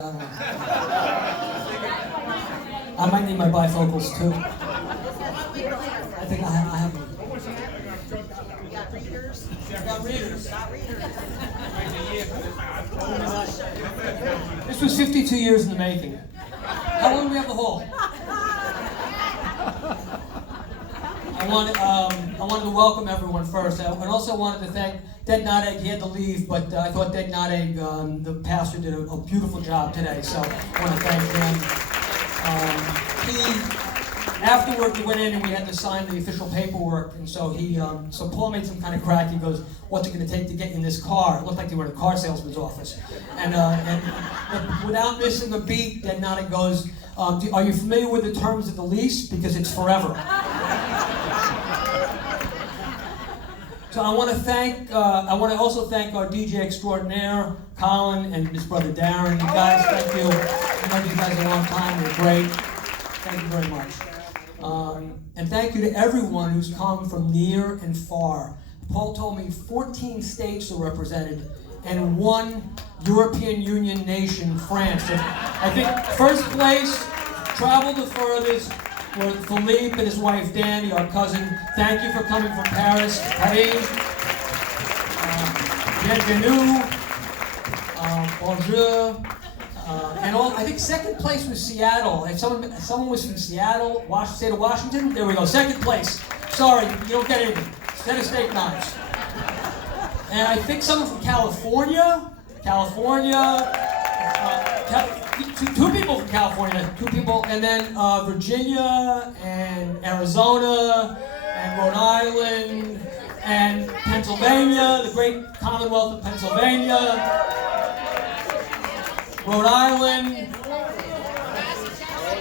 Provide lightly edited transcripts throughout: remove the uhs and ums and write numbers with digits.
I might need my bifocals too. I think I have them. Got readers. This was 52 years in the making. How long do we have the hall? I wanted to welcome everyone first. I also wanted to thank Ded Nadig. He had to leave, but I thought Ded Nadig, the pastor, did a beautiful job today, so I want to thank him. Afterward, we went in and we had to sign the official paperwork, and so so Paul made some kind of crack. He goes, "What's it going to take to get you in this car?" It looked like they were in a car salesman's office. And without missing a beat, Ded Nadig goes, "Are you familiar with the terms of the lease? Because it's forever." So I want to also thank our DJ extraordinaire, Colin, and his brother Darren. You guys, thank you. I've known you guys a long time. You're great. Thank you very much. And thank you to everyone who's come from near and far. Paul told me 14 states are represented and one European Union nation, France. So I think first place, traveled the furthest, for Philippe and his wife Danny, our cousin. Thank you for coming from Paris, Paris. Bienvenue, bonjour, and all. I think second place was Seattle. If someone was from Seattle, state of Washington, there we go. Second place. Sorry, you don't get anything. Instead of steak knives. And I think someone from California. Two people from California, and then Virginia, and Arizona, and Rhode Island, and Pennsylvania, the great Commonwealth of Pennsylvania, Rhode Island,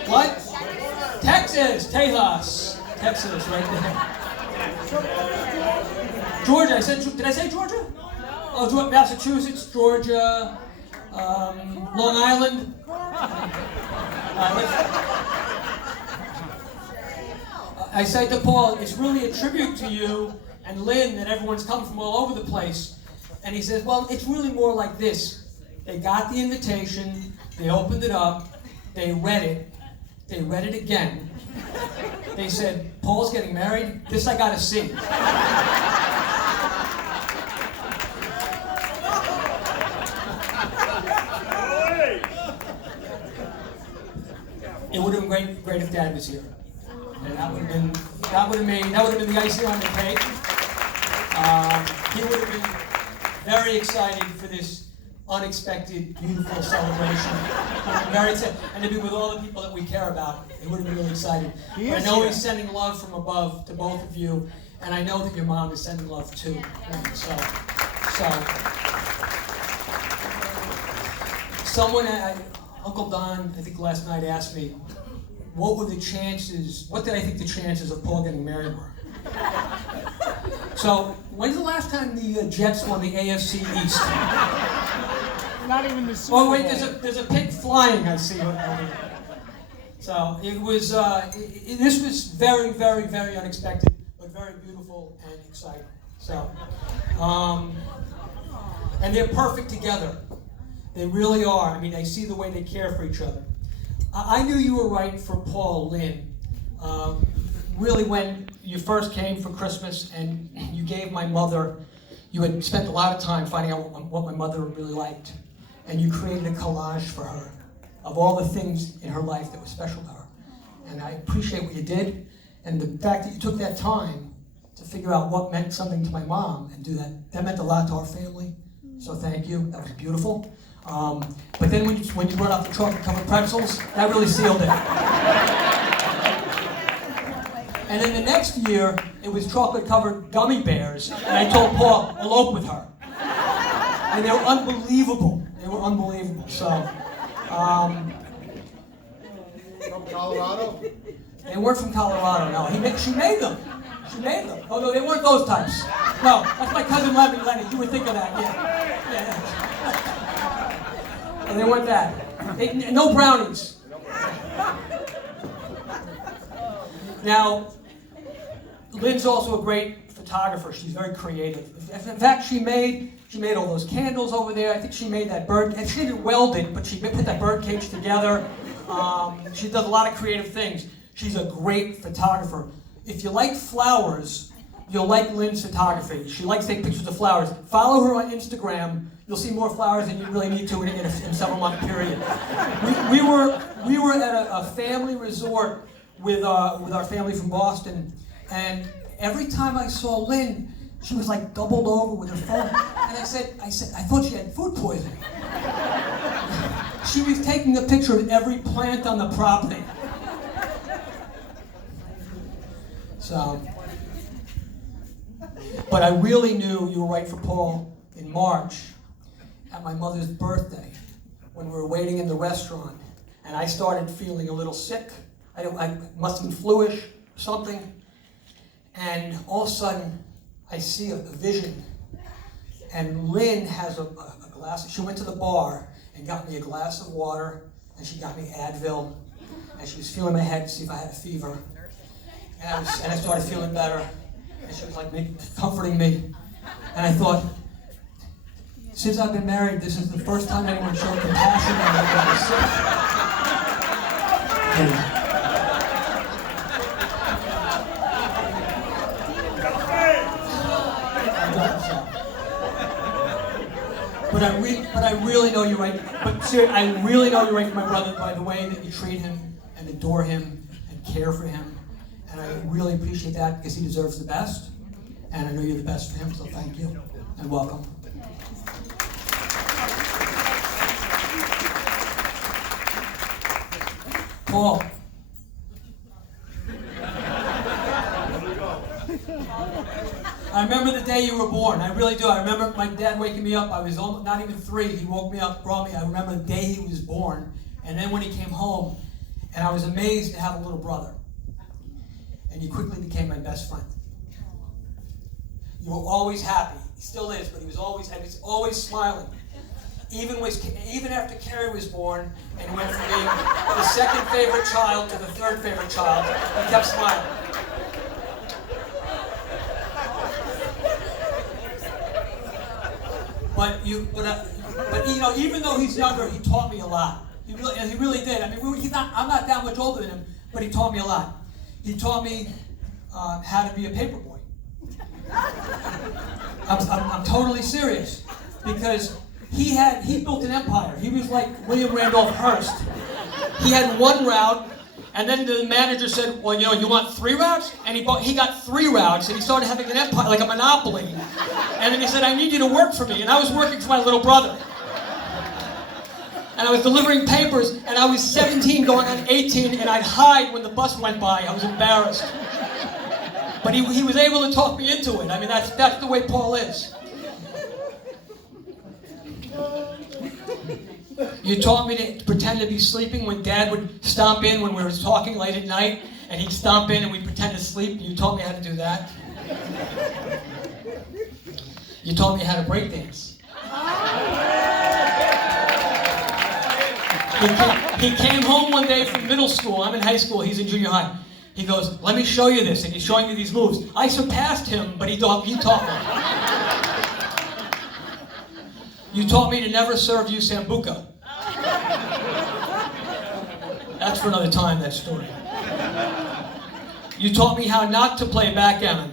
what? Texas, Texas, right there. Georgia, did I say Georgia? Oh, Massachusetts, Georgia, Long Island. I say to Paul, it's really a tribute to you and Lynn that everyone's come from all over the place. And he says, well, it's really more like this. They got the invitation, they opened it up, they read it again. They said, Paul's getting married, this I gotta see. It would have been great if Dad was here, and that would have been the icing on the cake. He would have been very excited for this unexpected, beautiful celebration. And to be with all the people that we care about. He would have been really excited. I know he's sending love from above to both of you, and I know that your mom is sending love too. Uncle Don, I think last night, asked me, what did I think the chances of Paul getting married were? So, when's the last time the Jets won the AFC East? Not even the Super Bowl. Oh wait, there's a pig flying, I see. So, it was, this was very, very, very unexpected, but very beautiful and exciting. So, and they're perfect together. They really are. I mean, I see the way they care for each other. I knew you were right for Paul, Lynn. Really, when you first came for Christmas and you gave my mother, you had spent a lot of time finding out what my mother really liked. And you created a collage for her of all the things in her life that were special to her. And I appreciate what you did. And the fact that you took that time to figure out what meant something to my mom and do that meant a lot to our family. So thank you. That was beautiful. But then when you brought out the chocolate-covered pretzels, that really sealed it. And then the next year, it was chocolate-covered gummy bears, and I told Paul, elope with her. And they were unbelievable. So, from Colorado? They weren't from Colorado, no. She made them. Oh, no, they weren't those types. No, that's my cousin Lenny. You would think of that, yeah. And they weren't that. No brownies. Now, Lynn's also a great photographer. photographer. She's very creative. In fact, she made all those candles over there. I think she made that bird, and she didn't weld it, but she put that bird cage together. She does a lot of creative things. She's a great photographer. If you like flowers, you'll like Lynn's photography. She likes to take pictures of flowers. Follow her on Instagram. You'll see more flowers than you really need to in a several-month period. We were at a family resort with our family from Boston, and every time I saw Lynn, she was like doubled over with her phone. And I said, I thought she had food poisoning. She was taking a picture of every plant on the property. So, but I really knew you were right for Paul in March at my mother's birthday when we were waiting in the restaurant, and I started feeling a little sick. I must have been fluish or something, and all of a sudden I see a vision, and Lynn has a glass. She went to the bar and got me a glass of water, and she got me Advil, and she was feeling my head to see if I had a fever, and I started feeling better, and she was like comforting me, and I thought, since I've been married, this is the first time anyone showed compassion on me when I was sick. But I really know you're right. But seriously, I really know you're right for my brother by the way that you treat him and adore him and care for him. And I really appreciate that because he deserves the best. And I know you're the best for him, so thank you and welcome. Paul. I remember the day you were born. I really do. I remember my dad waking me up. I was almost, not even 3. He woke me up, brought me. I remember the day he was born. And then when he came home, and I was amazed to have a little brother. And you quickly became my best friend. You were always happy. He still is, but he was always smiling. Even after Carrie was born and went from being the second favorite child to the third favorite child, he kept smiling. But you know, even though he's younger, he taught me a lot. He really did. I mean, I'm not that much older than him, but he taught me a lot. He taught me how to be a paper boy. I'm totally serious, because he built an empire. He was like William Randolph Hearst. He had 1 route, and then the manager said, well, you know, you want 3 routes? And he got 3 routes, and he started having an empire, like a monopoly. And then he said, I need you to work for me. And I was working for my little brother. And I was delivering papers, and I was 17 going on 18, and I'd hide when the bus went by. I was embarrassed. But he was able to talk me into it. I mean, that's the way Paul is. You taught me to pretend to be sleeping when Dad would stomp in when we were talking late at night, and he'd stomp in and we'd pretend to sleep. You taught me how to do that. You taught me how to break dance. He came home one day from middle school. I'm in high school. He's in junior high. He goes, let me show you this. And he's showing me these moves. I surpassed him, but he taught me. You taught me to never serve you Sambuca. That's for another time, that story. You taught me how not to play backgammon.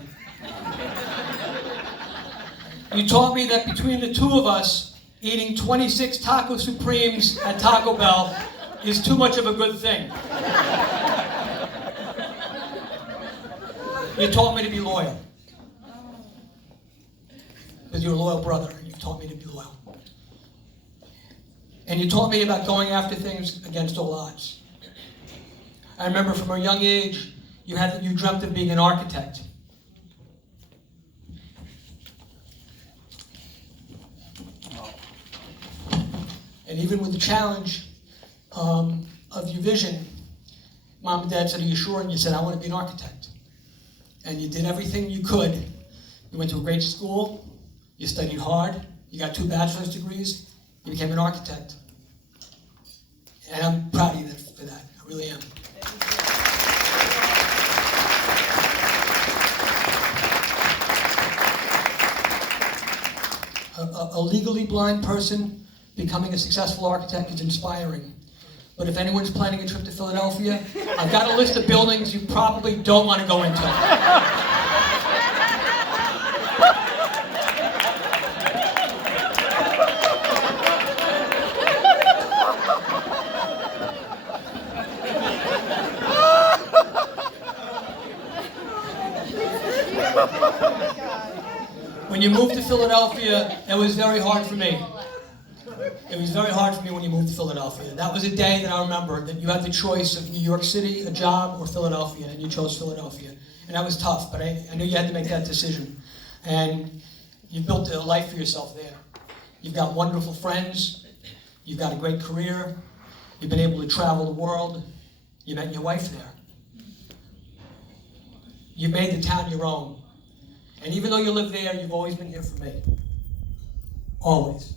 You taught me that between the 2 of us, eating 26 Taco Supremes at Taco Bell is too much of a good thing. You taught me to be loyal. Because you're a loyal brother. You taught me to be loyal. And you taught me about going after things against all odds. I remember from a young age, you dreamt of being an architect. And even with the challenge of your vision, Mom and Dad said, are you sure? And you said, I want to be an architect. And you did everything you could. You went to a great school, you studied hard, you got 2 bachelor's degrees, you became an architect. And I'm proud of you for that. I really am. legally blind person becoming a successful architect is inspiring. But if anyone's planning a trip to Philadelphia, I've got a list of buildings you probably don't want to go into. When you moved to Philadelphia, it was very hard for me. It was very hard for me when you moved to Philadelphia. That was a day that I remember, that you had the choice of New York City, a job, or Philadelphia, and you chose Philadelphia. And that was tough, but I knew you had to make that decision. And you built a life for yourself there. You've got wonderful friends. You've got a great career. You've been able to travel the world. You met your wife there. You've made the town your own. And even though you live there, you've always been here for me. Always.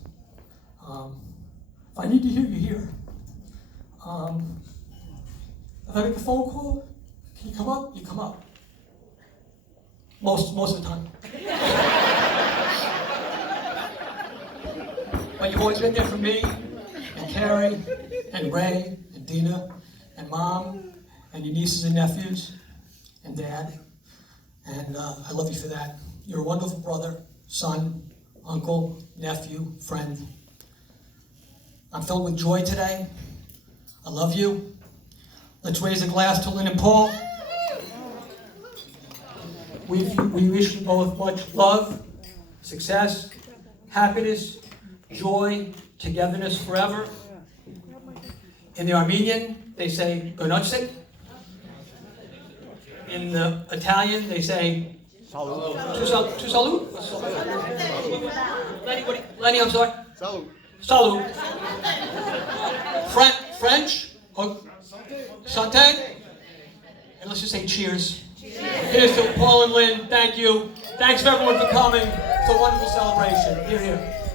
If I need to hear you here. If I make a phone call, can you come up? You come up. Most of the time. But you've always been there for me, and Carrie, and Ray, and Dina, and Mom, and your nieces and nephews, and Dad. And I love you for that. You're a wonderful brother, son, uncle, nephew, friend. I'm filled with joy today. I love you. Let's raise a glass to Lynn and Paul. We wish you both much love, success, happiness, joy, togetherness forever. In the Armenian, they say "Gonotsik." In the Italian, they say "Tu salut." Lenny, I'm sorry. Salute. Salut. French? Oh, Santé? And let's just say cheers. Here's to Paul and Lynn. Thank you. Thanks for everyone for coming. It's a wonderful celebration. Here, here.